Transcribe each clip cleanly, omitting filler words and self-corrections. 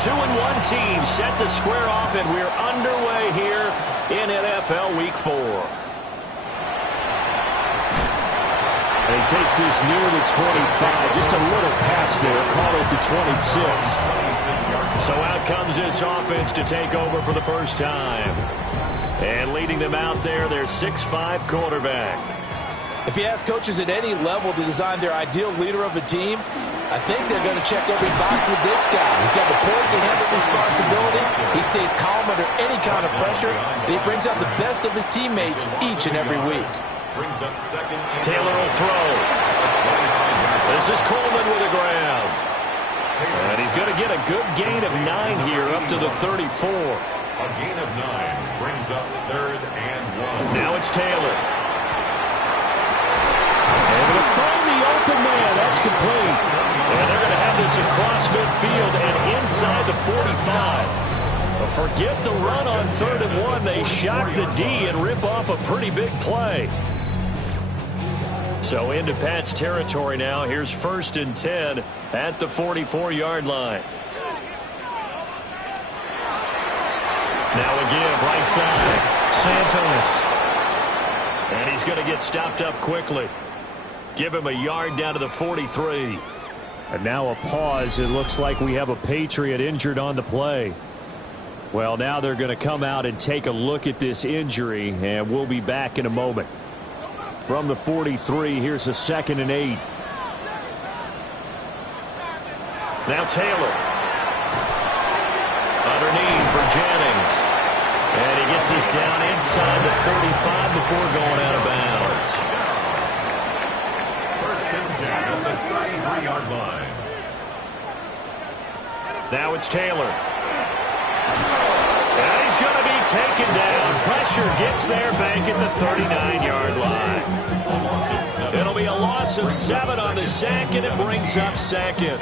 2-1 team set to square off, and we're underway here in NFL Week 4. And he takes this near the 25. Just a little pass there. Caught at the 26. So out comes this offense to take over for the first time. And leading them out there, their 6'5" quarterback. If you ask coaches at any level to design their ideal leader of a team, I think they're going to check every box with this guy. He's got the poise to handle responsibility. He stays calm under any kind of pressure, and he brings out the best of his teammates each and every week. Taylor will throw. This is Coleman with a grab. And he's going to get a good gain of 9 here up to the 34. A gain of 9 brings up 3rd and 1. Now it's Taylor. Able to find the open man. That's complete. And they're going to have this across midfield and inside the 45. But forget the run on 3rd and 1. They shock the D and rip off a pretty big play. So into Pats territory now. Here's 1st and 10 at the 44-yard line. Now a give right side. Santos. And he's going to get stopped up quickly. Give him a yard down to the 43. And now a pause. It looks like we have a Patriot injured on the play. Well, now they're going to come out and take a look at this injury, and we'll be back in a moment. From the 43, here's a 2nd and 8. Now Taylor. Underneath for Jennings. And he gets this down inside the 35 before going out of bounds. 1st and 10 at the 33-yard line. Now it's Taylor. And he's going to be taken down. Pressure gets there back at the 39-yard line. It'll be a loss of 7 on the sack, and it brings up 2nd.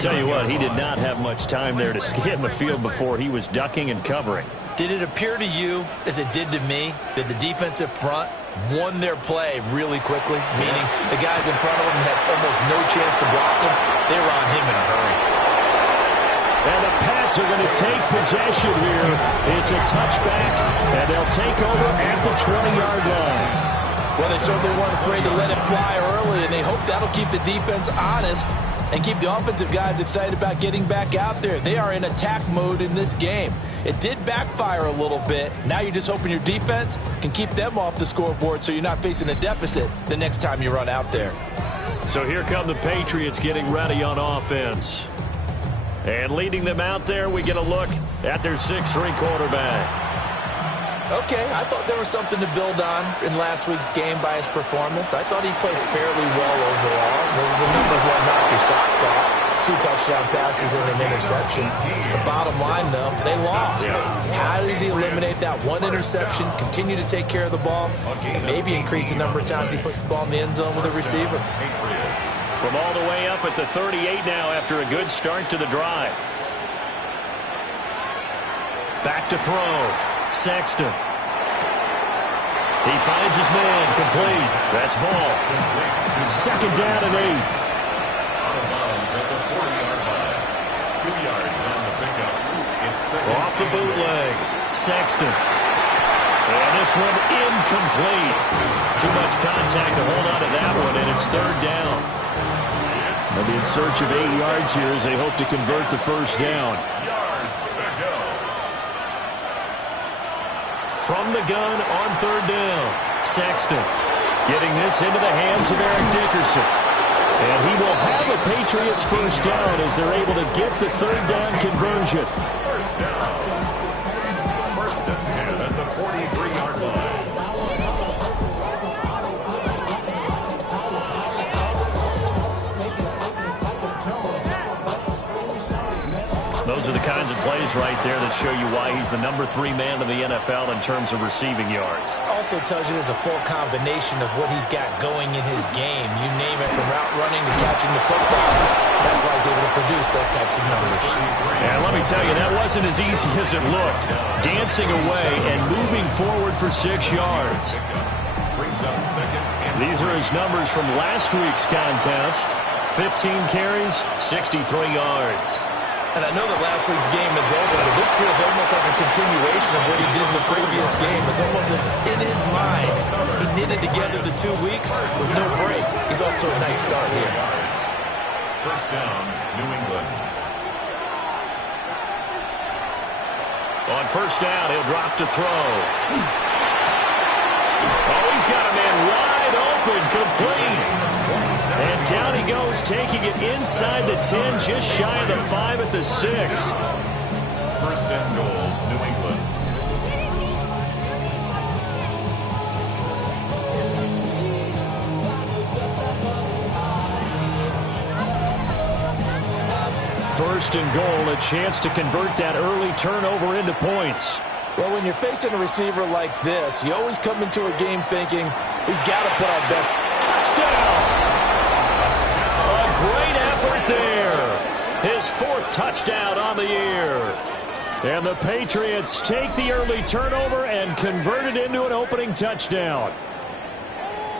Tell you what, he did not have much time there to scan the field before he was ducking and covering. Did it appear to you, as it did to me, that the defensive front won their play really quickly? Meaning the guys in front of them had almost no chance to block him. They were on him in a hurry. And the Pats are going to take possession here. It's a touchback, and they'll take over at the 20-yard line. Well, they certainly weren't afraid to let it fly early, and they hope that'll keep the defense honest and keep the offensive guys excited about getting back out there. They are in attack mode in this game. It did backfire a little bit. Now you're just hoping your defense can keep them off the scoreboard so you're not facing a deficit the next time you run out there. So here come the Patriots getting ready on offense. And leading them out there, we get a look at their 6'3" quarterback. Okay, I thought there was something to build on in last week's game by his performance. I thought he played fairly well overall. The numbers won't knock your socks off. 2 touchdown passes and an interception. The bottom line, though, they lost. How does he eliminate that one interception, continue to take care of the ball, and maybe increase the number of times he puts the ball in the end zone with a receiver? From all the way up at the 38 now after a good start to the drive. Back to throw. Sexton. He finds his man. Complete. That's ball. 2nd down and 8. Out of bounds at the 40-yard line. 2 yards on the pickup. It's 2nd. Off the bootleg. Sexton. And this one incomplete. Too much contact to hold on to that one, and it's 3rd down. They'll be in search of 8 yards here as they hope to convert the 1st down. From the gun on 3rd down. Sexton getting this into the hands of Eric Dickerson. And he will have a Patriots 1st down as they're able to get the 3rd down conversion. 1st down. 1st and 10 at the 43-yard line. Those are the kinds of plays right there that show you why he's the number 3 man in the NFL in terms of receiving yards. Also tells you there's a full combination of what he's got going in his game. You name it, from route running to catching the football. That's why he's able to produce those types of numbers. And let me tell you, that wasn't as easy as it looked. Dancing away and moving forward for 6 yards. These are his numbers from last week's contest. 15 carries, 63 yards. And I know that last week's game is over, but this feels almost like a continuation of what he did in the previous game. It's almost as if in his mind, he knitted together the 2 weeks with no break. He's off to a nice start here. First down, New England. On first down, he'll drop to throw. Oh, he's got a man wide open, complete. And down he goes, taking it inside the 10, just shy of the 5 at the 6. First and goal, New England. First and goal, a chance to convert that early turnover into points. Well, when you're facing a receiver like this, you always come into a game thinking, we've got to put our best. Touchdown! A great effort there. His 4th touchdown on the year. And the Patriots take the early turnover and convert it into an opening touchdown.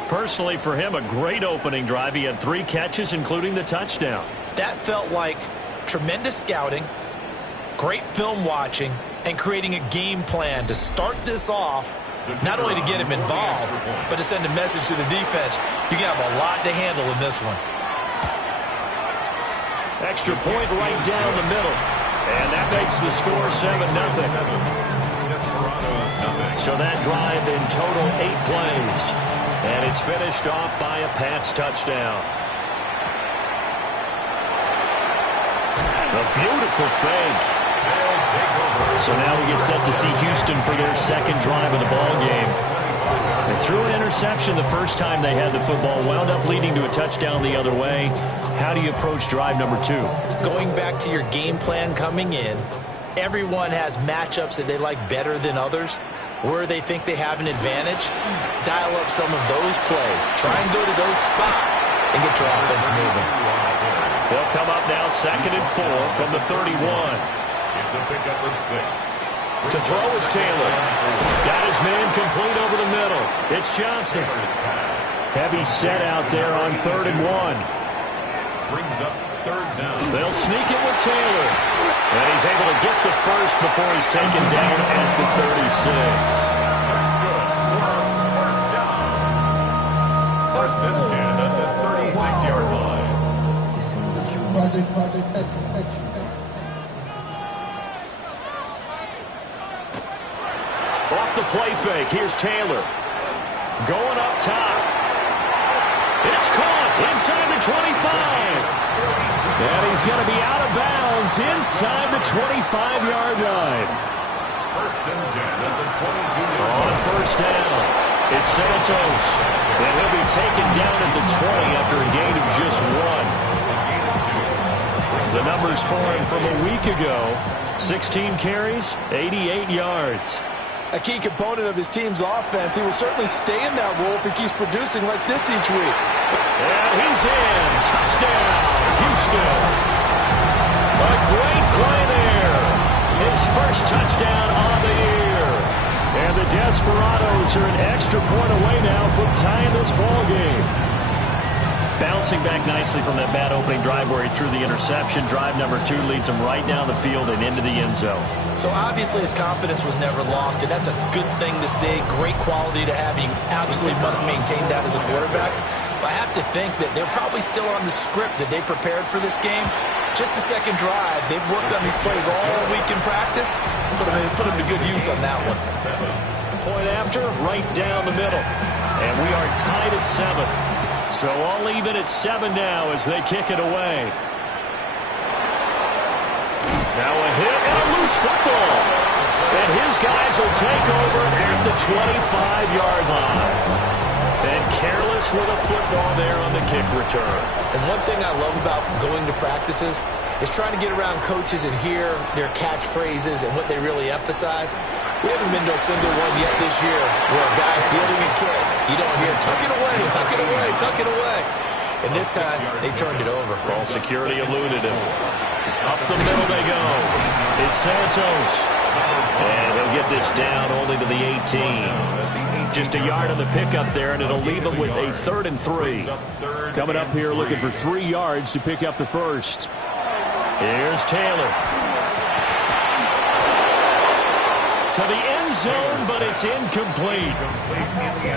Personally, for him, a great opening drive. He had 3 catches, including the touchdown. That felt like tremendous scouting, great film watching, and creating a game plan to start this off, not only to get him involved, but to send a message to the defense. You have a lot to handle in this one. Extra point right down the middle. And that makes the score 7-0. So that drive in total 8 plays. And it's finished off by a Pats touchdown. A beautiful fake. So now we get set to see Houston for their 2nd drive of the ball game. They threw an interception the first time they had the football, wound up leading to a touchdown the other way. How do you approach drive number 2? Going back to your game plan coming in, everyone has matchups that they like better than others. Where they think they have an advantage, dial up some of those plays. Try and go to those spots and get your offense moving. They'll come up now 2nd and 4 from the 31. It's a pickup of 6. To throw is Taylor. Got his man complete over the middle. It's Johnson. Heavy set out there on 3rd and 1. Brings up 3rd down. They'll sneak it with Taylor. And he's able to get the first before he's taken down at the 36. That's good. First down. First and 10 at the 36-yard line. Off the play fake, here's Taylor. Going up top. It's caught inside the 25. And he's going to be out of bounds inside the 25-yard line. First and 10 at the 22-yard line. On first down, it's Santos. And he'll be taken down at the 20 after a gain of just 1. The numbers for him from a week ago, 16 carries, 88 yards. A key component of his team's offense. He will certainly stay in that role if he keeps producing like this each week. And he's in. Touchdown, Houston. A great play there. His first touchdown on the year. And the Desperados are an extra point away now from tying this ball game. Bouncing back nicely from that bad opening drive where he threw the interception. Drive number 2 leads him right down the field and into the end zone. So obviously his confidence was never lost, and that's a good thing to see. Great quality to have. You absolutely must maintain that as a quarterback. But I have to think that they're probably still on the script that they prepared for this game. Just the 2nd drive. They've worked on these plays all week in practice. Put them to good use on that one. Point after, right down the middle. And we are tied at 7. So all even at 7 now as they kick it away. Now a hit and a loose football. And his guys will take over at the 25-yard line. And careless with a football there on the kick return. And one thing I love about going to practices is trying to get around coaches and hear their catchphrases and what they really emphasize. We haven't been to a single one yet this year where a guy fielding a kick, you don't hear, tuck it away, tuck it away, tuck it away. And this time, they turned it over. Ball security eluded him. Up the middle they go. It's Santos. And he'll get this down only to the 18. Just a yard on the pickup there, and it'll leave him with a 3rd and 3. Coming up here looking for 3 yards to pick up the first. Here's Taylor. To the end zone, but it's incomplete.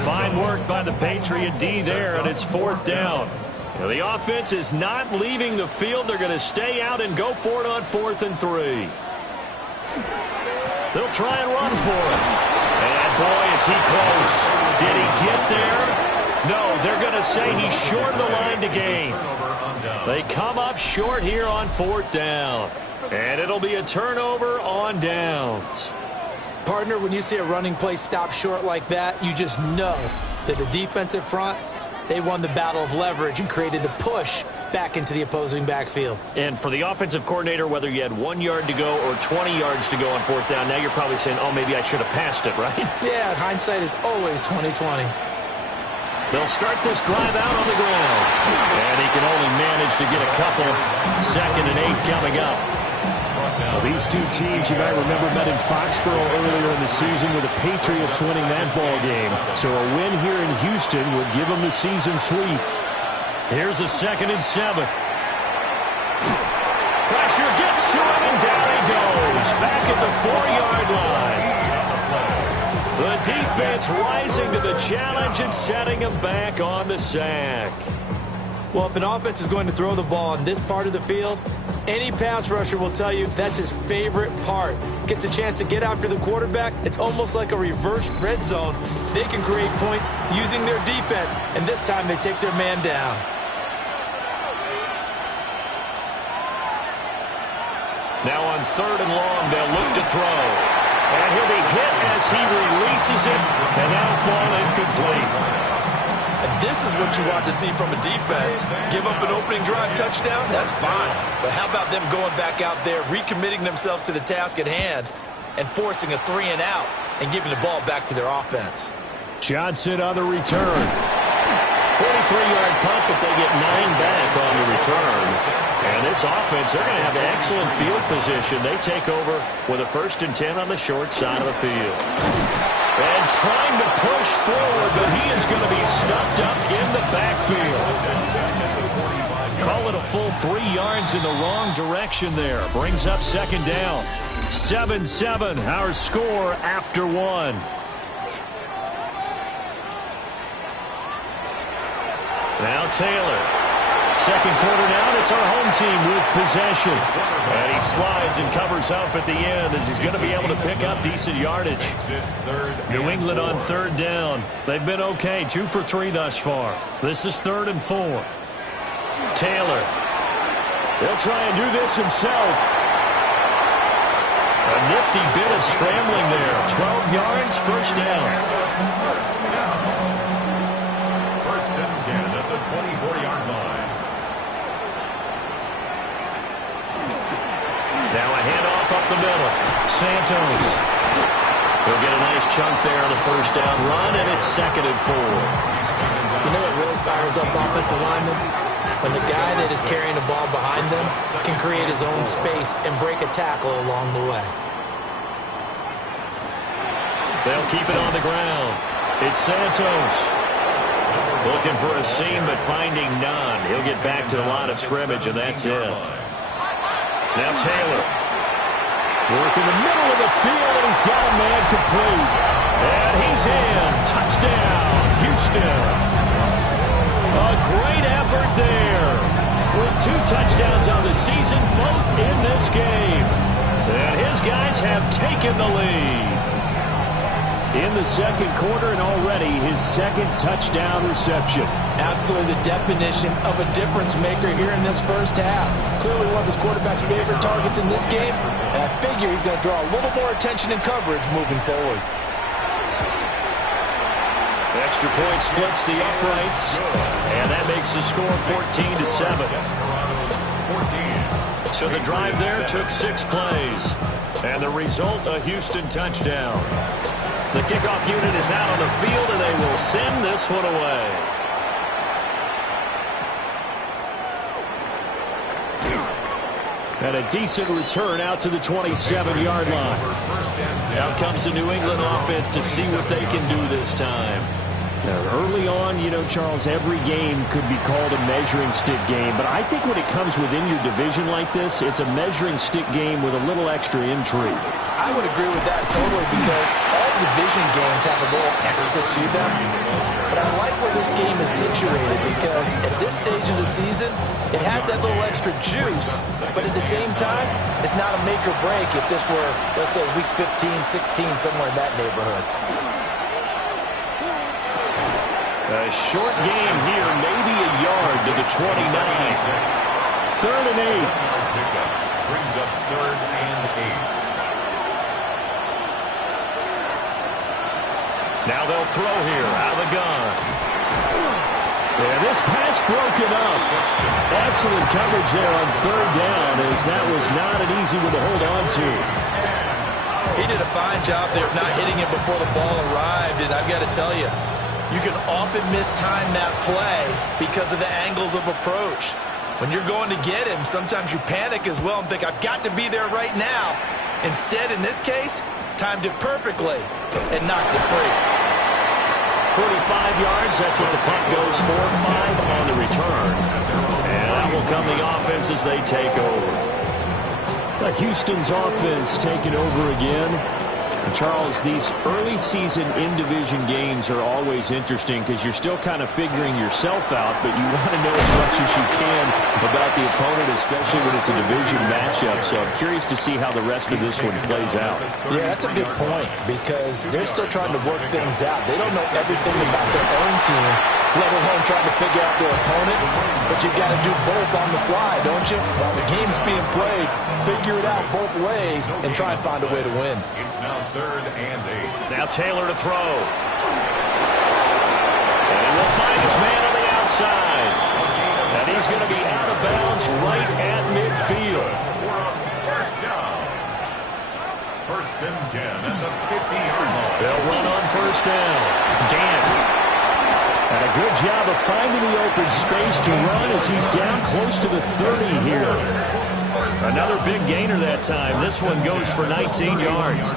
Fine work by the Patriot D there, and it's fourth down. Now, the offense is not leaving the field. They're going to stay out and go for it on 4th and 3. They'll try and run for it. And, boy, is he close. Did he get there? No, they're going to say he's short of the line to gain. They come up short here on 4th down. And it'll be a turnover on downs. Partner, when you see a running play stop short like that, you just know that the defensive front, they won the battle of leverage and created the push back into the opposing backfield. And for the offensive coordinator, whether you had 1 yard to go or 20 yards to go on 4th down, now you're probably saying, oh, maybe I should have passed it, right? Yeah, hindsight is always 20/20. They'll start this drive out on the ground. And he can only manage to get a couple. 2nd and 8 coming up. Well, these two teams, you might remember, met in Foxborough earlier in the season with the Patriots winning that ball game. So a win here in Houston would give them the season sweep. Here's a 2nd and 7. Pressure gets to him, and down he goes. Back at the 4-yard line. The defense rising to the challenge and setting him back on the sack. Well, if an offense is going to throw the ball on this part of the field, any pass rusher will tell you that's his favorite part. Gets a chance to get after the quarterback. It's almost like a reverse red zone. They can create points using their defense, and this time they take their man down. Now on 3rd and long, they'll look to throw. And he'll be hit as he releases it, and that'll fall incomplete. And this is what you want to see from a defense. Give up an opening drive touchdown, that's fine. But how about them going back out there, recommitting themselves to the task at hand, and forcing a 3 and out, and giving the ball back to their offense. Johnson on the return. 43-yard punt, but they get 9 back on the return. And this offense, they're going to have excellent field position. They take over with a 1st and 10 on the short side of the field. And trying to push forward, but he is going to be stuffed up in the backfield. Call it a full 3 yards in the wrong direction there. Brings up 2nd down. 7-7, our score after 1. Now Taylor. 2nd quarter now, it's our home team with possession. And he slides and covers up at the end as he's going to be able to pick up decent yardage. New England on 3rd down. They've been okay, 2 for 3 thus far. This is 3rd and 4. Taylor. He'll try and do this himself. A nifty bit of scrambling there. 12 yards, 1st down. 1st and 10 at the 24-yard line. Now a handoff up the middle. Santos. He'll get a nice chunk there on the 1st down run, and it's 2nd and 4. You know what really fires up offensive linemen? When the guy that is carrying the ball behind them can create his own space and break a tackle along the way. They'll keep it on the ground. It's Santos. Looking for a seam, but finding none. He'll get back to the line of scrimmage, and that's it. Now Taylor. Work in the middle of the field, and he's got a man complete. And he's in. Touchdown, Houston. A great effort there. With 2 touchdowns on the season, both in this game. And his guys have taken the lead. In the 2nd quarter, and already his 2nd touchdown reception. Absolutely the definition of a difference maker here in this 1st half. Clearly one of his quarterback's favorite targets in this game, and I figure he's going to draw a little more attention and coverage moving forward. Extra point splits the uprights, and that makes the score 14-7. So the drive there took 6 plays, and the result, a Houston touchdown. The kickoff unit is out on the field, and they will send this one away. And a decent return out to the 27-yard line. Out comes the New England offense to see what they can do this time. Early on, you know, Charles, every game could be called a measuring stick game. But I think when it comes within your division like this, it's a measuring stick game with a little extra intrigue. I would agree with that totally because all division games have a little extra to them. But I like where this game is situated because at this stage of the season, it has that little extra juice. But at the same time, it's not a make or break if this were, let's say, week 15, 16, somewhere in that neighborhood. A short game here, maybe a yard to the 29. 3rd and 8. Pickup brings up 3rd and 8. Now they'll throw here out of the gun. And this pass broken up. Excellent coverage there on 3rd down, as that was not an easy one to hold on to. He did a fine job there of not hitting it before the ball arrived, and I've got to tell you, you can often mistime that play because of the angles of approach. When you're going to get him, sometimes you panic as well and think, I've got to be there right now. Instead, in this case, timed it perfectly and knocked it free. 45 yards, that's what the punt goes for. 5 on the return. And that will come the offense as they take over. Houston's offense taking over again. And Charles, these early season in-division games are always interesting because you're still kind of figuring yourself out, but you want to know as much as you can about the opponent, especially when it's a division matchup. So I'm curious to see how the rest of this one plays out. Yeah, that's a good point because they're still trying to work things out. They don't know everything about their own team, let alone trying to figure out their opponent. But you've got to do both on the fly, don't you? While the game's being played, figure it out both ways and try and find a way to win. It's now 3rd and 8. Now Taylor to throw. And he'll find his man on the outside. And he's going to be out of bounds right at midfield. First down. 1st and 10 at the 50-yard line. They'll run on 1st down. Dan. And a good job of finding the open space to run as he's down close to the 30 here. Another big gainer that time. This one goes for 19 yards.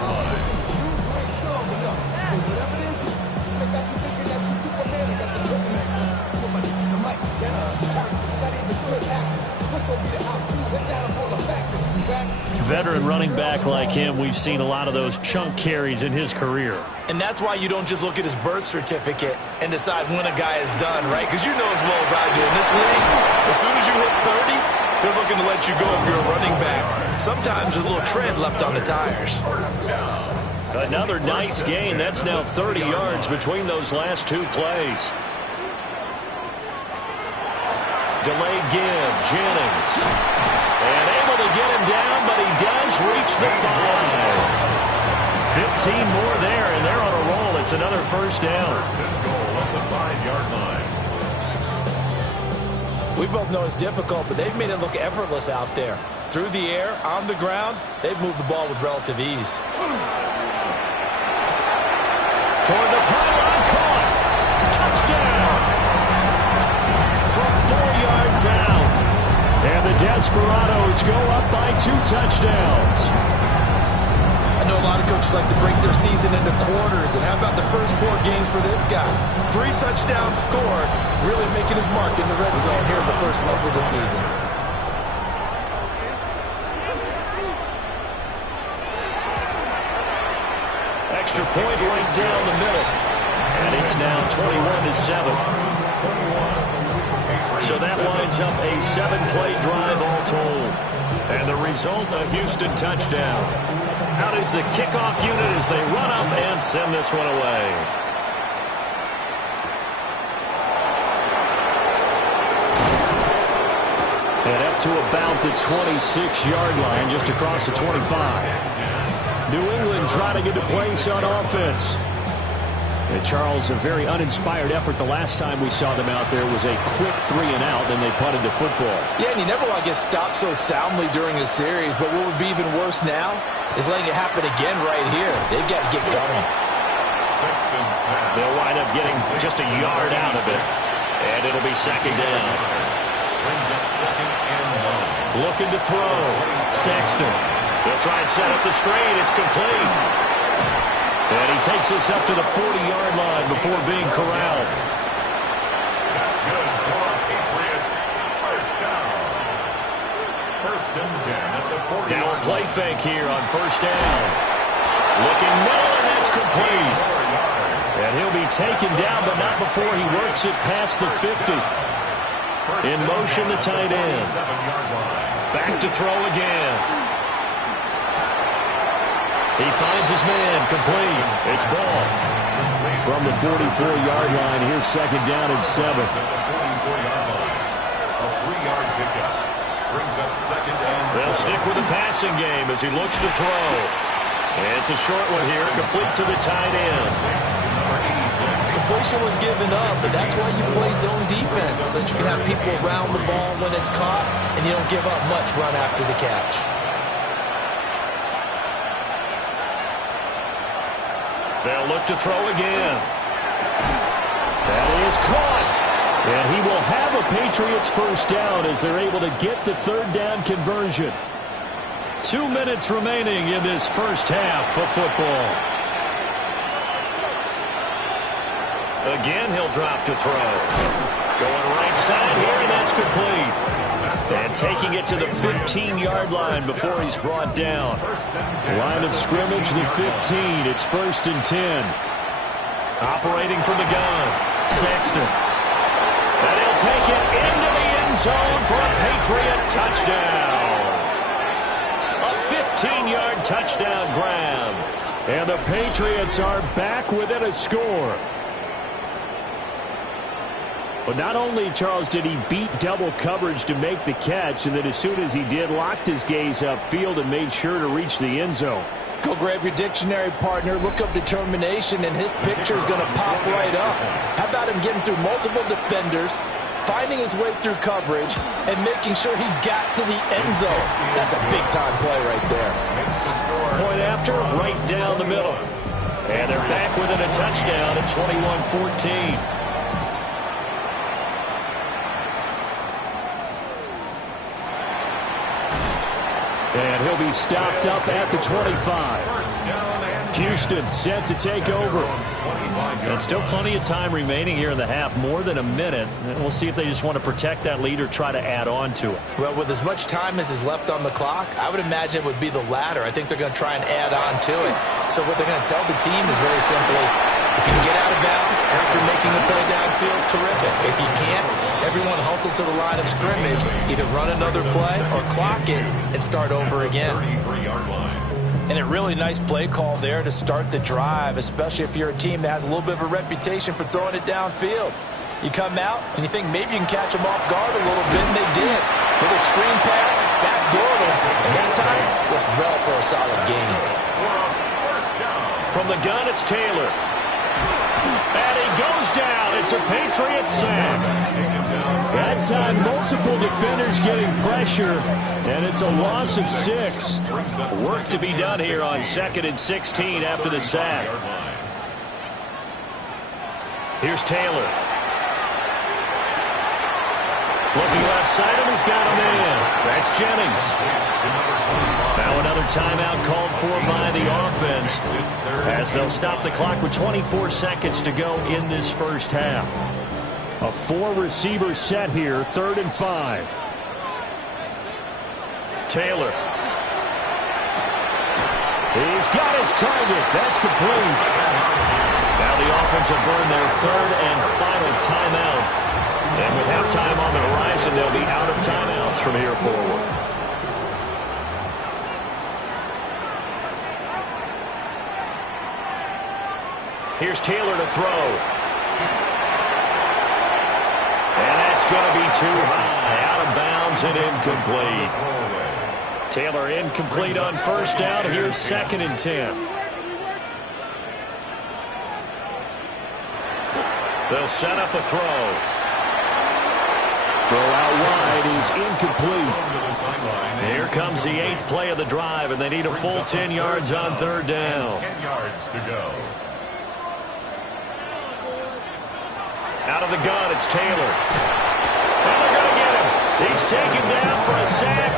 Veteran running back like him, we've seen a lot of those chunk carries in his career. And that's why you don't just look at his birth certificate and decide when a guy is done, right? Because you know as well as I do, in this league, as soon as you hit 30, they're looking to let you go if you're a running back. Sometimes there's a little tread left on the tires. Another nice gain. That's now 30 yards between those last 2 plays. Delayed give, Jennings. And able to get him down, but he does reach the 5. 15 more there, and they're on a roll. It's another 1st down. 1st and goal at the 5-yard line. We both know it's difficult, but they've made it look effortless out there. Through the air, on the ground, they've moved the ball with relative ease. Toward the pylon, caught. Touchdown. From 4 yards out. And the Desperados go up by 2 touchdowns. I know a lot of coaches like to break their season into quarters, and how about the first 4 games for this guy? 3 touchdowns scored, really making his mark in the red zone here in the first month of the season. Extra point right down the middle. And it's now 21-7. So that lines up a 7-play drive all told. And the result, a Houston touchdown. Out is the kickoff unit as they run up and send this one away. And up to about the 26-yard line, just across the 25. New England trying to get a place on offense. And Charles, a very uninspired effort. The last time we saw them out there was a quick 3-and-out, and they punted the football. Yeah, and you never want to get stopped so soundly during a series, but what would be even worse now is letting it happen again right here. They've got to get going. They'll wind up getting just a yard out of it, and it'll be 2nd down. Brings up 2nd and 1. Looking to throw. Sexton. They'll try and set up the screen. It's complete. And he he takes this up to the 40-yard line before being corralled. That's good for Patriots. First down. First and 10 at the 40. Now a play fake here on first down. Looking middle, and that's complete. And he'll be taken down, but not before he works it past the 50. In motion, the tight end. Back to throw again. He finds his man, complete. It's ball. From the 44-yard line, here's second down and 7. A 3-yard pickup brings up second and 7. They'll stick with the passing game as he looks to throw. And it's a short one here, complete to the tight end. Completion was given up, but that's why you play zone defense, so that you can have people around the ball when it's caught, and you don't give up much run after the catch. They'll look to throw again. That is caught. And he will have a Patriots first down as they're able to get the third down conversion. 2 minutes remaining in this first half of football. Again, he'll drop to throw. Going right side here, and that's complete. And taking it to the 15-yard line before he's brought down. Line of scrimmage, the 15. It's first and 10. Operating from the gun, Sexton. And he'll take it into the end zone for a Patriot touchdown. A 15-yard touchdown grab. And the Patriots are back within a score. But not only, Charles, did he beat double coverage to make the catch, and then as soon as he did, locked his gaze upfield and made sure to reach the end zone. Go grab your dictionary, partner. Look up determination, and his picture is going to pop right up. How about him getting through multiple defenders, finding his way through coverage, and making sure he got to the end zone? That's a big-time play right there. Point after, right down the middle. And they're back within a touchdown at 21-14. And he'll be stopped up at the 25. Houston set to take over. And still plenty of time remaining here in the half, more than a minute. And we'll see if they just want to protect that lead or try to add on to it. Well, with as much time as is left on the clock, I would imagine it would be the latter. I think they're going to try and add on to it. So what they're going to tell the team is very simply, if you can get out of bounds after making a play downfield, terrific. If you can't, everyone hustle to the line of scrimmage, either run another play or clock it and start over again. And a really nice play call there to start the drive, especially if you're a team that has a little bit of a reputation for throwing it downfield. You come out and you think maybe you can catch them off guard a little bit, and they did. Little screen pass, backdoor them, and that time went well for a solid gain. From the gun, it's Taylor. And he goes down. It's a Patriot sack. That time, multiple defenders getting pressure, and it's a loss of 6. Work to be done here on 2nd and 16 after the sack. Here's Taylor. Looking left side, and he's got a man. That's Jennings. Now another timeout called for by the offense, as they'll stop the clock with 24 seconds to go in this first half. A 4-receiver set here, 3rd and 5. Taylor. He's got his target. That's complete. Now the offense will burn their 3rd and final timeout. And with halftime on the horizon, they'll be out of timeouts from here forward. Here's Taylor to throw. And that's going to be too high. Out of bounds and incomplete. Taylor incomplete on first down. Here's 2nd and 10. They'll set up a throw. Throw out wide is incomplete. Here comes the 8th play of the drive, and they need a full 10 yards on 3rd down. 10 yards to go. Out of the gun, it's Taylor. And they're going to get him. He's taken down for a sack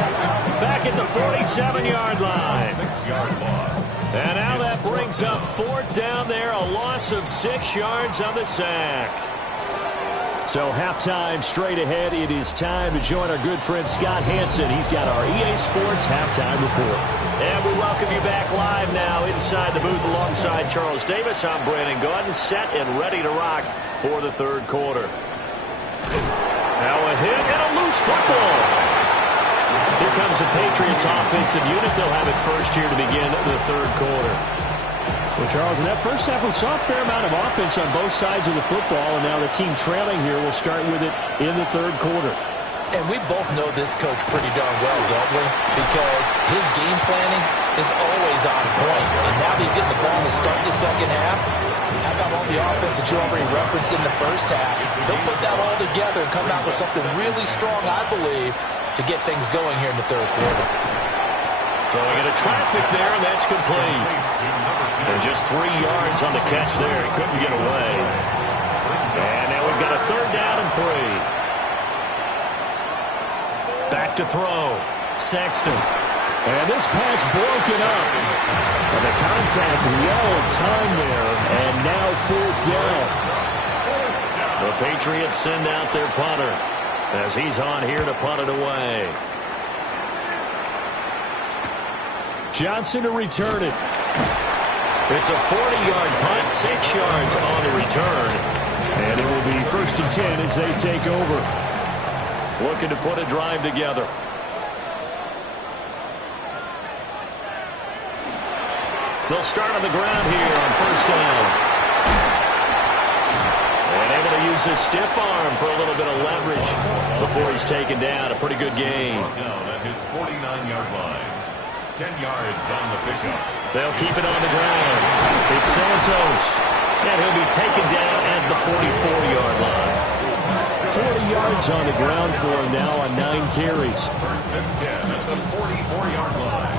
back at the 47-yard line. 6-yard loss. And now that brings up fourth down there, a loss of 6 yards on the sack. So halftime straight ahead. It is time to join our good friend Scott Hansen. He's got our EA Sports halftime report. And we welcome you back live now inside the booth alongside Charles Davis. I'm Brandon Gaudin, set and ready to rock for the third quarter. Now a hit and a loose football. Here comes the Patriots offensive unit. They'll have it first here to begin the third quarter. Well, Charles, in that first half, we saw a fair amount of offense on both sides of the football, and now the team trailing here will start with it in the third quarter. And we both know this coach pretty darn well, don't we? Because his game planning is always on point. And now that he's getting the ball to start the second half, how about all the offense that you already referenced in the first half? They'll put that all together and come out with something really strong, I believe, to get things going here in the third quarter. Throwing into traffic there, and that's complete. And just 3 yards on the catch there. He couldn't get away. And now we've got a third down and 3. Back to throw. Sexton. And this pass broken up. And the contact well timed there. And now fourth down. The Patriots send out their punter as he's on here to punt it away. Johnson to return it. It's a 40-yard punt, 6 yards on the return. And it will be 1st and 10 as they take over. Looking to put a drive together. They'll start on the ground here on first down. And able to use his stiff arm for a little bit of leverage before he's taken down. A pretty good game. Down at his 49-yard line. 10 yards on the pickup. They'll keep it on the ground. It's Santos. And he'll be taken down at the 44-yard line. 40 yards on the ground for him now on 9 carries. 1st and 10 at the 44-yard line.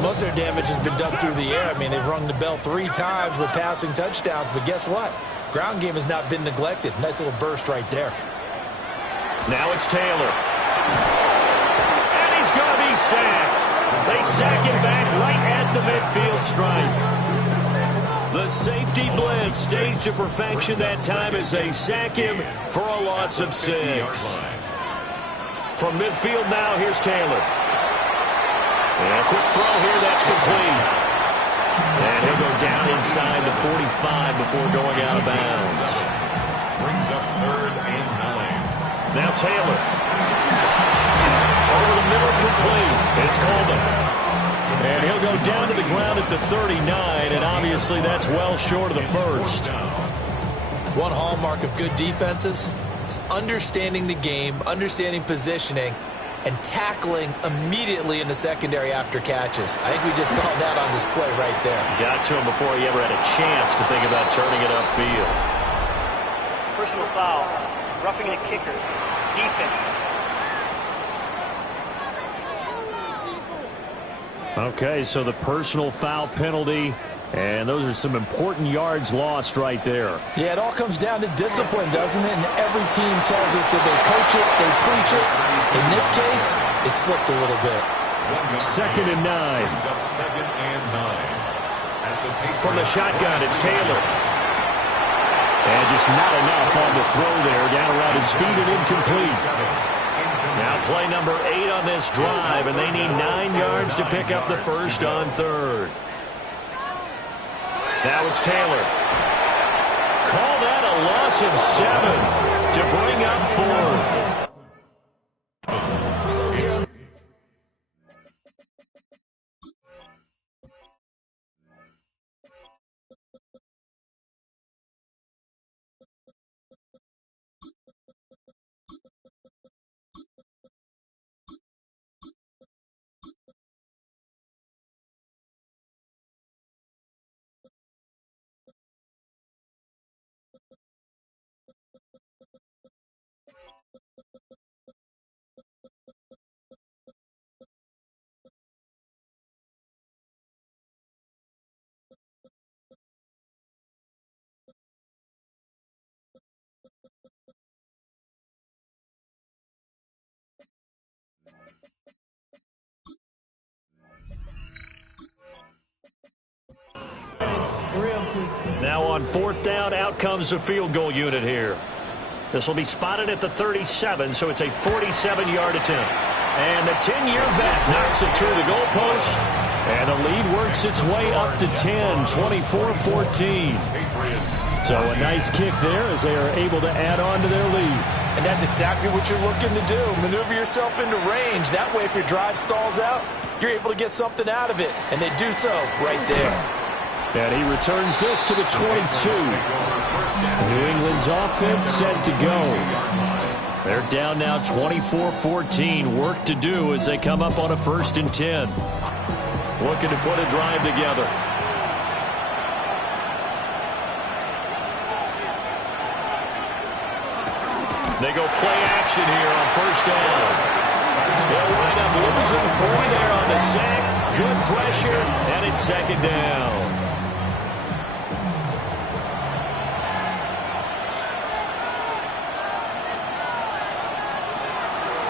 Most of their damage has been done through the air. I mean, they've rung the bell 3 times with passing touchdowns, but guess what? Ground game has not been neglected. Nice little burst right there. Now it's Taylor. And he's going to be sacked. They sack him back right at the midfield stripe. The safety blitz staged to perfection that time as they sack him for a loss of 6. From midfield now, here's Taylor. And a quick throw here, that's complete. And he'll go down inside the 45 before going out of bounds. Brings up 3rd and 9. Now Taylor. Over the middle, complete. It's Coleman. And he'll go down to the ground at the 39, and obviously that's well short of the first. One hallmark of good defenses is understanding the game, understanding positioning, and tackling immediately in the secondary after catches. I think we just saw that on display right there. Got to him before he ever had a chance to think about turning it upfield. Personal foul, roughing a kicker, defense. Okay, so the personal foul penalty, and those are some important yards lost right there. Yeah, it all comes down to discipline, doesn't it? And every team tells us that they coach it, they preach it. In this case, it slipped a little bit. 2nd and 9. Brings up 2nd and 9. From the shotgun, it's Taylor. And just not enough on the throw there. Down around his feet and incomplete. Now play number 8 on this drive, and they need 9 yards to pick up the first on 3rd. Now it's Taylor. Call that a loss of 7 to bring up 4th. Now on 4th down, out comes the field goal unit here. This will be spotted at the 37, so it's a 47-yard attempt. And the 10-year vet knocks it through the goalpost. And the lead works its way up to 10, 24-14. So a nice kick there as they are able to add on to their lead. And that's exactly what you're looking to do. Maneuver yourself into range. That way, if your drive stalls out, you're able to get something out of it. And they do so right there. And he returns this to the 22. New England's offense set to go. They're down now 24-14. Work to do as they come up on a 1st and 10. Looking to put a drive together. They go play action here on 1st down. They'll wind up losing 4 there on the sack. Good pressure, and it's 2nd down.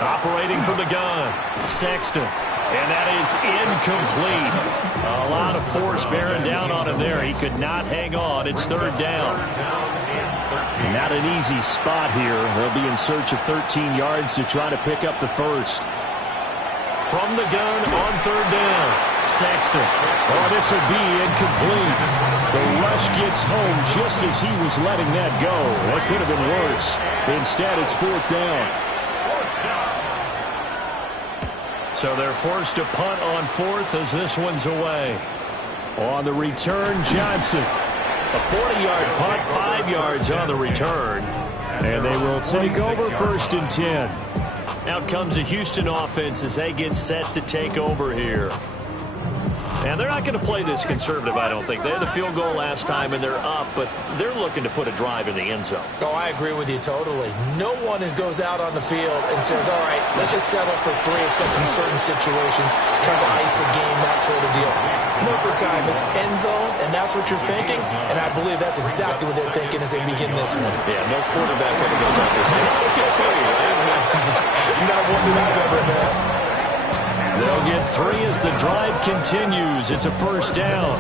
Operating from the gun, Sexton. And that is incomplete. A lot of force bearing down on him there. He could not hang on. It's 3rd down. Not an easy spot here. They'll be in search of 13 yards to try to pick up the first. From the gun on 3rd down, Sexton. Oh, this will be incomplete. The rush gets home just as he was letting that go. That could have been worse. Instead, it's 4th down. So they're forced to punt on 4th as this one's away. On the return, Johnson. A 40-yard punt, 5 yards on the return. And they will take over 1st and 10. Out comes the Houston offense as they get set to take over here. And they're not going to play this conservative, I don't think. They had the field goal last time, and they're up, but they're looking to put a drive in the end zone. Oh, I agree with you totally. No one goes out on the field and says, all right, let's just settle for 3, except in certain situations, trying to ice a game, that sort of deal. Most of the time, it's end zone, and that's what you're thinking, and I believe that's exactly what they're thinking as they begin this one. Yeah, no quarterback ever goes out there saying, let's get 3, right? Not one that I've ever met. They'll get 3 as the drive continues. It's a 1st down.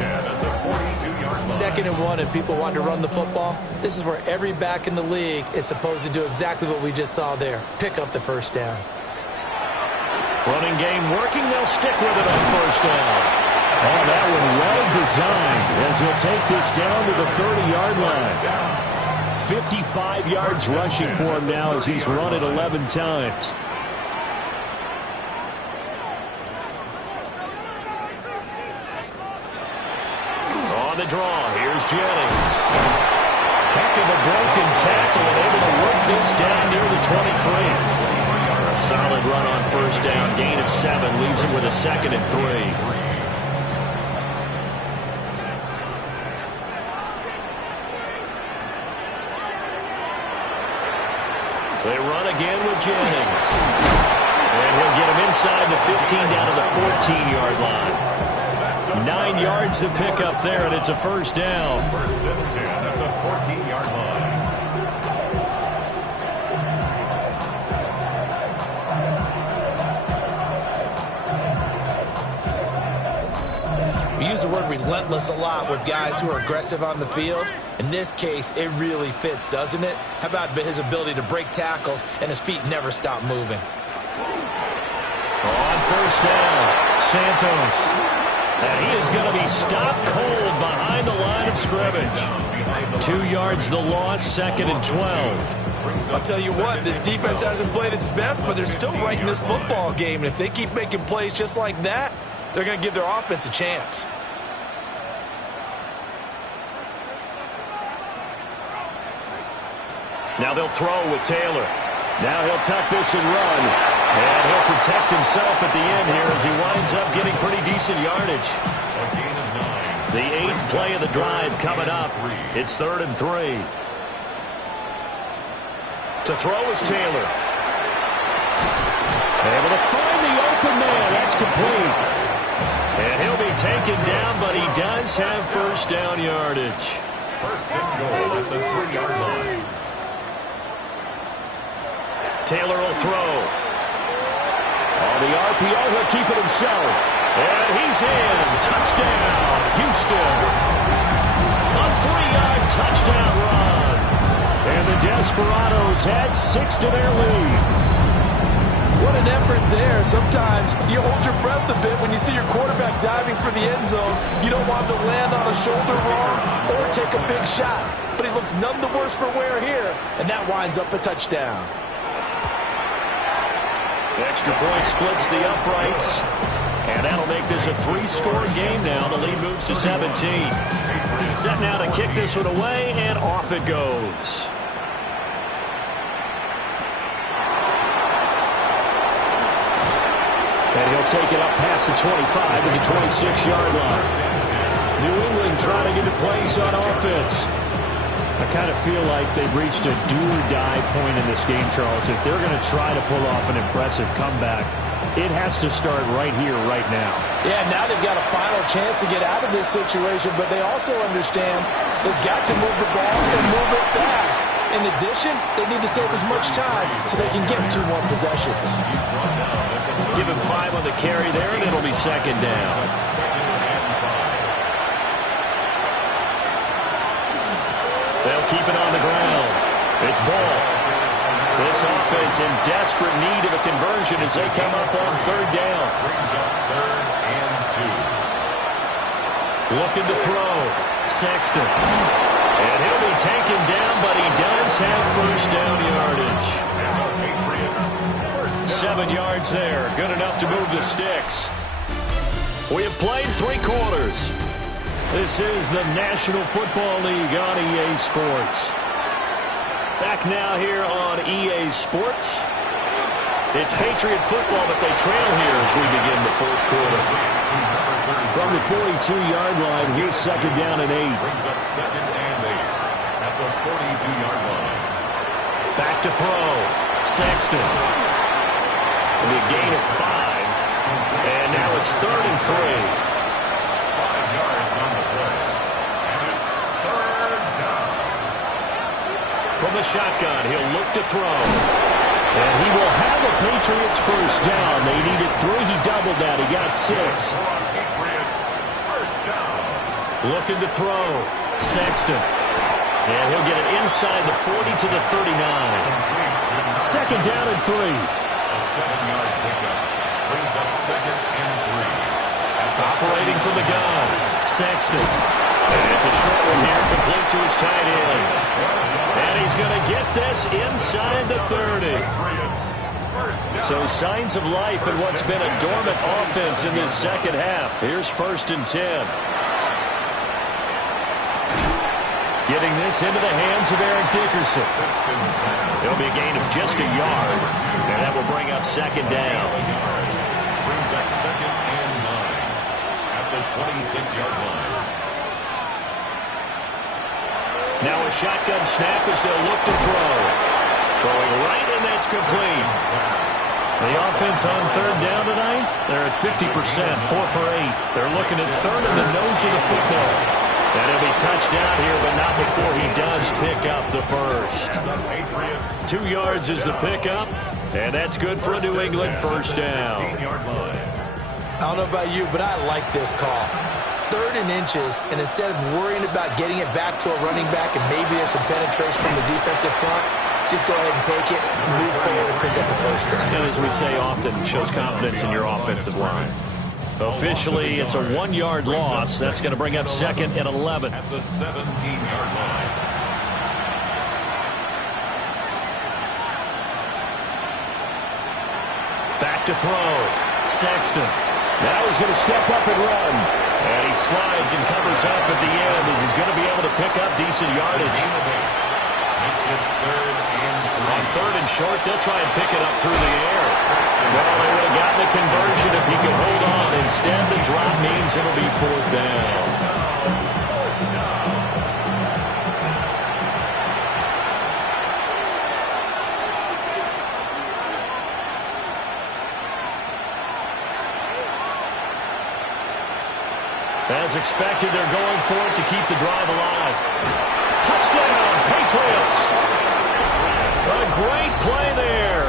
2nd and 1, and people want to run the football. This is where every back in the league is supposed to do exactly what we just saw there. Pick up the 1st down. Running game working. They'll stick with it on 1st down. Oh, that one well designed as he'll take this down to the 30-yard line. 55 yards rushing for him now as he's run it 11 times. The draw. Here's Jennings. Heck of a broken tackle and able to work this down near the 23. A solid run on 1st down. Gain of 7 leaves him with a 2nd and 3. They run again with Jennings. And he'll get him inside the 15 down to the 14-yard line. 9 yards to pick up there, and it's a 1st down. 1st and 10 at the 14-yard line. We use the word relentless a lot with guys who are aggressive on the field. In this case, it really fits, doesn't it? How about his ability to break tackles and his feet never stop moving? On 1st down, Santos. And he is going to be stopped cold behind the line of scrimmage. 2 yards the loss, 2nd and 12. I'll tell you what, this defense hasn't played its best, but they're still right in this football game. And if they keep making plays just like that, they're going to give their offense a chance. Now they'll throw with Taylor. Now he'll tuck this and run. And he'll protect himself at the end here as he winds up getting pretty decent yardage. The 8th play of the drive coming up. It's 3rd and 3. To throw is Taylor. Able to find the open man. That's complete. And he'll be taken down, but he does have 1st down yardage. 1st and goal at the 3-yard line. Taylor will throw. On the RPO, he'll keep it himself. And he's in. Touchdown, Houston. On Desperados add 6 to their lead. What an effort there. Sometimes you hold your breath a bit when you see your quarterback diving for the end zone. You don't want him to land on a shoulder wrong or take a big shot. But he looks none the worse for wear here, and that winds up a touchdown. The extra point splits the uprights, and that'll make this a 3-score game now. The lead moves to 17. Set now to kick this one away, and off it goes. And he'll take it up past the 25 to the 26-yard line. New England trying to get a place on offense. I kind of feel like they've reached a do-or-die point in this game, Charles. If they're going to try to pull off an impressive comeback, it has to start right here, right now. Yeah, now they've got a final chance to get out of this situation, but they also understand they've got to move the ball and move it fast. In addition, they need to save as much time so they can get 2 more possessions. Give him 5 on the carry there, and it'll be second down. They'll keep it on the ground. It's ball. This offense in desperate need of a conversion as they come up on 3rd down. Looking to throw. Sexton. And he'll be taken down, but he does have 1st down yardage. 7 yards there. Good enough to move the sticks. We have played 3 quarters. This is the National Football League on EA Sports. Back now here on EA Sports. It's Patriot football, but they trail here as we begin the 4th quarter. From the 42-yard line, here's 2nd down and 8. Brings up 2nd and 8 at the 42-yard line. Back to throw. Sexton. It'll be a gain of 5. And now it's 3rd and 3. 5 yards on the play. And it's 3rd down. From the shotgun, he'll look to throw. And he will have a Patriots 1st down. They needed 3. He doubled that. He got 6. Patriots 1st down. Looking to throw. Sexton. And he'll get it inside the 40 to the 39. 2nd down and 3. A 7-yard pickup. Brings up 2nd and 3. Operating from the gun. Sexton. And it's a short one here, complete to his tight end. And he's going to get this inside the 30. So signs of life in what's been a dormant offense in this 2nd half. Here's 1st and 10. Getting this into the hands of Eric Dickerson. It'll be a gain of just a yard. And that will bring up 2nd down. Brings up 2nd and 9 at the 26-yard line. Now a shotgun snap as they'll look to throw. Throwing right, and that's complete. The offense on 3rd down tonight, they're at 50%, 4 for 8. They're looking at 3rd in the nose of the football. And he'll be touched down here, but not before he does pick up the 1st. 2 yards is the pickup, and that's good for a New England 1st down. I don't know about you, but I like this call. 3rd and inches, and instead of worrying about getting it back to a running back and maybe there's some penetration from the defensive front, just go ahead and take it, move forward, and pick up the 1st down. And as we say often, shows confidence in your offensive line. Officially, it's a 1-yard loss. That's going to bring up 2nd and 11. At the 17-yard line. Back to throw. Sexton. Now he's going to step up and run. And he slides and covers up at the end as he's going to be able to pick up decent yardage. Makes it 3rd and 3. On 3rd and short, they'll try and pick it up through the air. Well, they would have gotten the conversion if he could hold on. Instead, the drop means it'll be 4th down. As expected, they're going for it to keep the drive alive. Touchdown, Patriots! A great play there.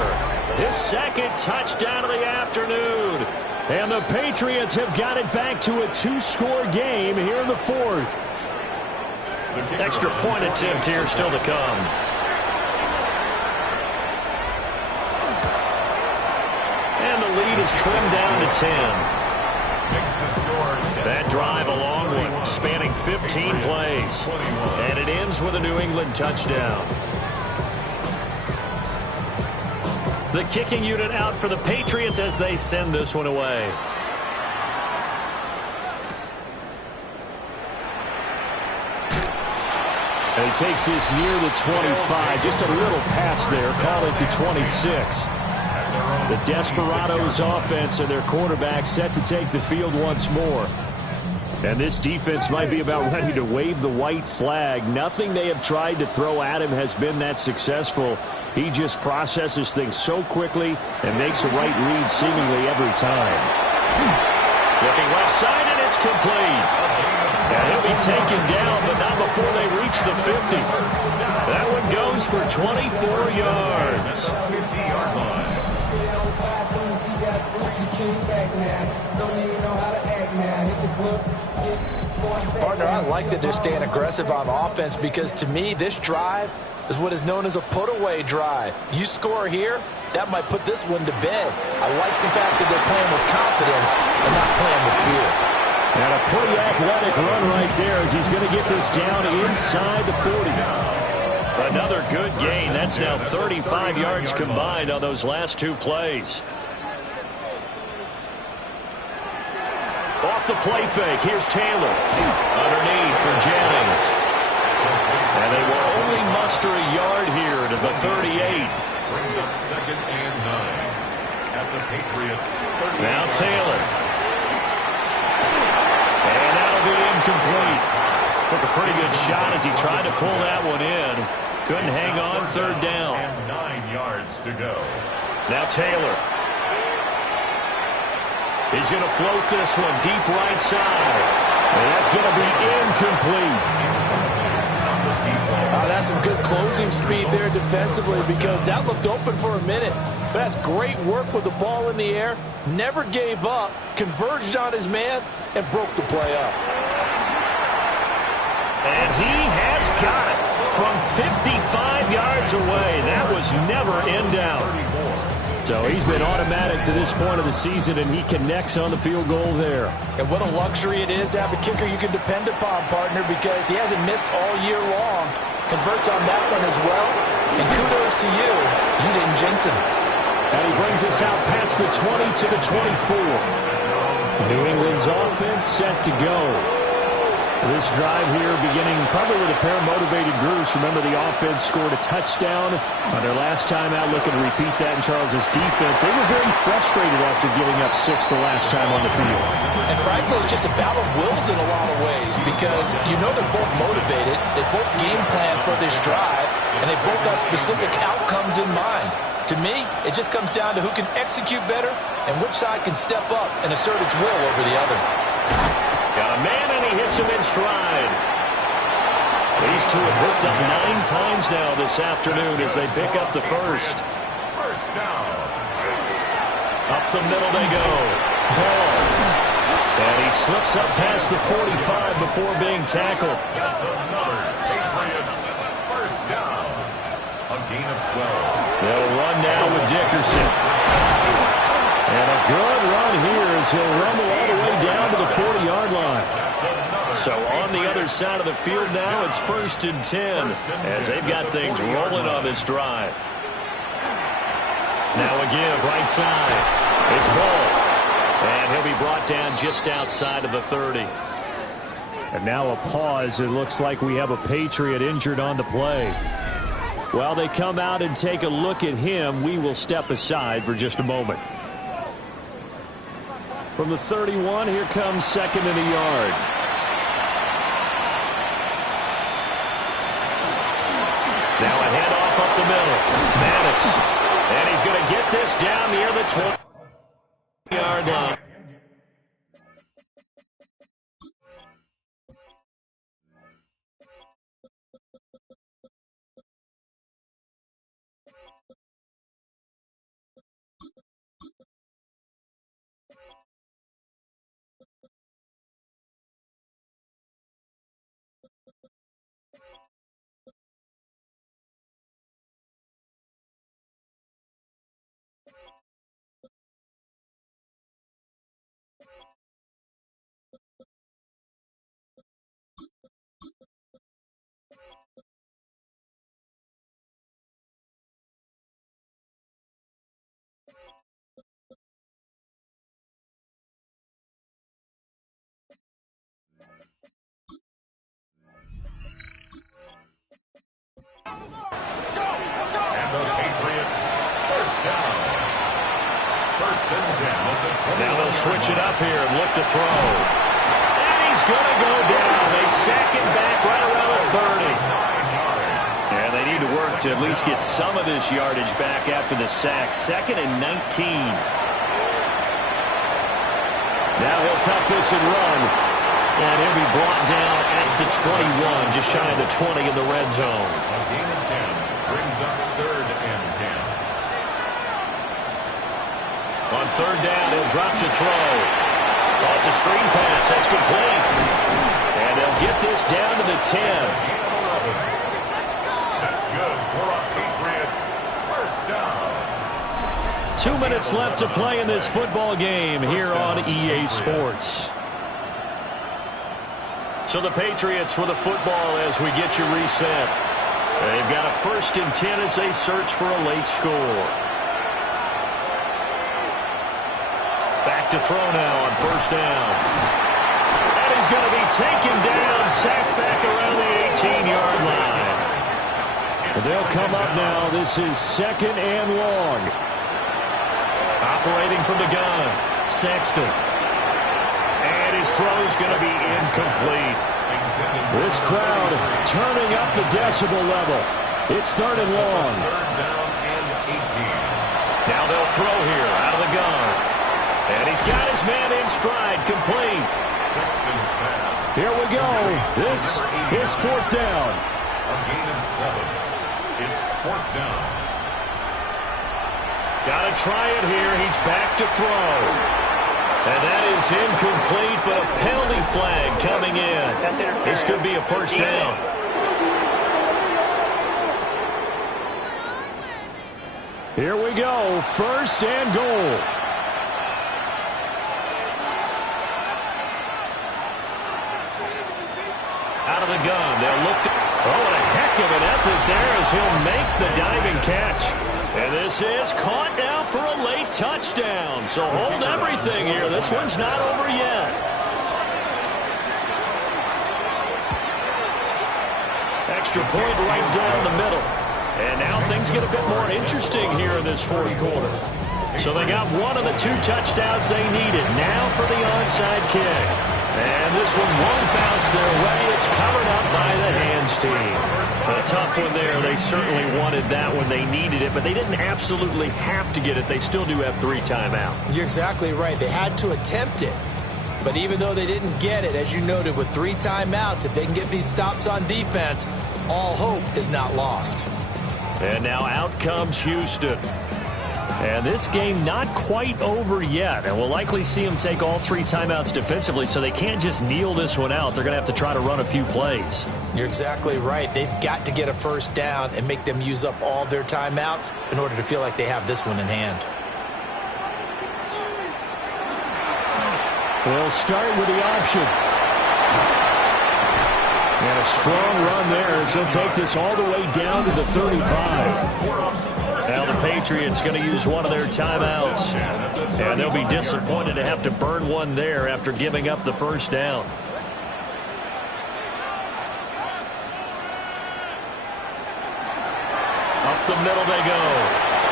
His 2nd touchdown of the afternoon. And the Patriots have got it back to a 2-score game here in the 4th. Extra point attempt here still to come. lead is trimmed down to 10. Makes the score. That drive, a long one, spanning 15 plays. And it ends with a New England touchdown. The kicking unit out for the Patriots as they send this one away. And he takes this near the 25. Just a little pass there. Call it the 26. The Desperados offense and their quarterback set to take the field once more. And this defense might be about ready to wave the white flag. Nothing they have tried to throw at him has been that successful. He just processes things so quickly and makes the right read seemingly every time. Looking left side, and it's complete. And he'll be taken down, but not before they reach the 50. That one goes for 24 yards. Partner, I like that they're staying aggressive on offense because to me, this drive is what is known as a put-away drive. You score here, that might put this one to bed. I like the fact that they're playing with confidence and not playing with fear. And a pretty athletic run right there as he's going to get this down inside the 40. Another good gain. That's now 35 yards combined on those last two plays. Off the play fake. Here's Taylor. Underneath for Jennings. And they will only muster a yard here to the 38. Brings up 2nd and 9 at the Patriots. Now Taylor. And that'll be incomplete. Took a pretty good shot as he tried to pull that one in. Couldn't hang on, 3rd down. And 9 yards to go. Now Taylor. He's going to float this one deep right side. And that's going to be incomplete. That's some good closing speed there defensively because that looked open for a minute. But that's great work with the ball in the air. Never gave up, converged on his man, and broke the play up. And he has got it from 55 yards away. That was never in doubt. So he's been automatic to this point of the season, and he connects on the field goal there. And what a luxury it is to have a kicker you can depend upon, partner, because he hasn't missed all year long. Converts on that one as well. And kudos to you. You didn't jinx him. And he brings us out past the 20 to the 24. New England's offense set to go. This drive here beginning probably with a pair of motivated groups. Remember, the offense scored a touchdown on their last time out. Looking to repeat that in Charles's defense. They were very frustrated after giving up 6 the last time on the field. And frankly, it's just a battle of wills in a lot of ways because you know they're both motivated. They both game plan for this drive, and they both have specific outcomes in mind. To me, it just comes down to who can execute better and which side can step up and assert its will over the other. Got a man, and he hits him in stride. These two have hooked up 9 times now this afternoon as they pick up the first. First down. Up the middle they go. Ball. And he slips up past the 45 before being tackled. That's another Patriots first down. A gain of 12. They'll run now with Dickerson. And a good run here as he'll rumble all the way down to the 40-yard line. So on the other side of the field now, it's 1st and 10 as they've got things rolling on this drive. Now a give right side. It's Ball. And he'll be brought down just outside of the 30. And now a pause. It looks like we have a Patriot injured on the play. While they come out and take a look at him, we will step aside for just a moment. From the 31, here comes 2nd and a yard. Now a handoff up the middle. Maddox. And he's going to get this down near the 20-yard line. And the Patriots, first down. First and 10 at the 20. Now they'll switch it up here and look to throw. And he's going to go down. They sack him back right around the 30. And they need to work to at least get some of this yardage back after the sack. 2nd and 19. Now he'll tuck this and run. And he'll be brought down at the 21, just shy of the 20 in the red zone. A gain of 10 brings up 3rd and 10. On 3rd down, he'll drop to throw. Oh, it's a screen pass. That's complete. And they'll get this down to the 10. That's good for a Patriots first down. 2 minutes left to play in this football game here on EA Sports. So the Patriots with the football as we get you reset. They've got a 1st and 10 as they search for a late score. Back to throw now on 1st down. And he's going to be taken down, sacked back around the 18-yard line. They'll come up now. This is 2nd and long. Operating from the gun, Sexton. And his throw's going to be incomplete. This crowd turning up the decibel level. It's 3rd and long. 3rd down and 18. Now they'll throw here out of the gun. And he's got his man in stride, complete. Sexton's pass. Here we go. This is 4th down. A gain of 7. It's 4th down. Got to try it here. He's back to throw. And that is incomplete, but a penalty flag coming in. This could be a 1st down. Here we go. 1st and goal. Out of the gun. They'll look to... Oh, and a heck of an effort there as he'll make the diving catch. And this is caught now for a late touchdown. So hold everything here. This one's not over yet. Extra point right down the middle. And now things get a bit more interesting here in this 4th quarter. So they got one of the 2 touchdowns they needed. Now for the onside kick. And this one won't bounce their way. It's covered up by the hands team. A tough one there. They certainly wanted that when they needed it, but they didn't absolutely have to get it. They still do have 3 timeouts. You're exactly right. They had to attempt it. But even though they didn't get it, as you noted, with 3 timeouts, if they can get these stops on defense, all hope is not lost. And now out comes Houston. And this game not quite over yet. And we'll likely see them take all 3 timeouts defensively, so they can't just kneel this one out. They're going to have to try to run a few plays. You're exactly right. They've got to get a 1st down and make them use up all their timeouts in order to feel like they have this one in hand. They'll start with the option. And a strong run there as he'll take this all the way down to the 35. Now the Patriots going to use one of their timeouts. And they'll be disappointed to have to burn one there after giving up the 1st down. Up the middle they go.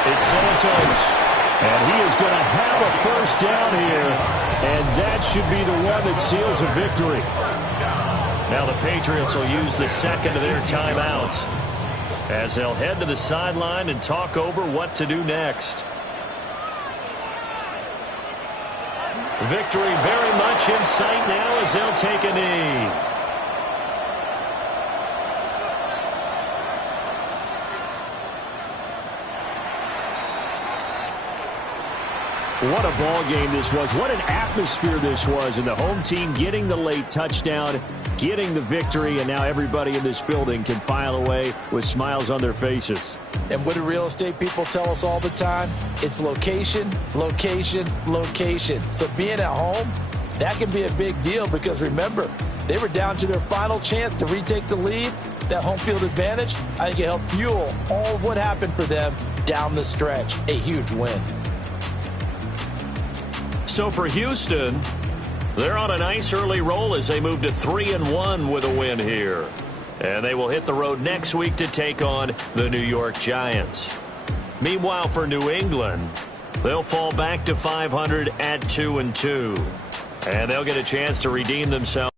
It's Santos. And he is going to have a 1st down here. And that should be the one that seals a victory. Now the Patriots will use the 2nd of their timeouts as they'll head to the sideline and talk over what to do next. Victory very much in sight now as they'll take a knee. What a ball game this was. What an atmosphere this was. And the home team getting the late touchdown, getting the victory, and now everybody in this building can file away with smiles on their faces. And what do real estate people tell us all the time? It's location, location, location. So being at home, that can be a big deal because remember, they were down to their final chance to retake the lead. That home field advantage, I think it helped fuel all of what happened for them down the stretch. A huge win. So for Houston, They're on a nice early roll as they move to 3-1 with a win here. And they will hit the road next week to take on the New York Giants. Meanwhile, for New England, they'll fall back to 500 at 2-2. And they'll get a chance to redeem themselves.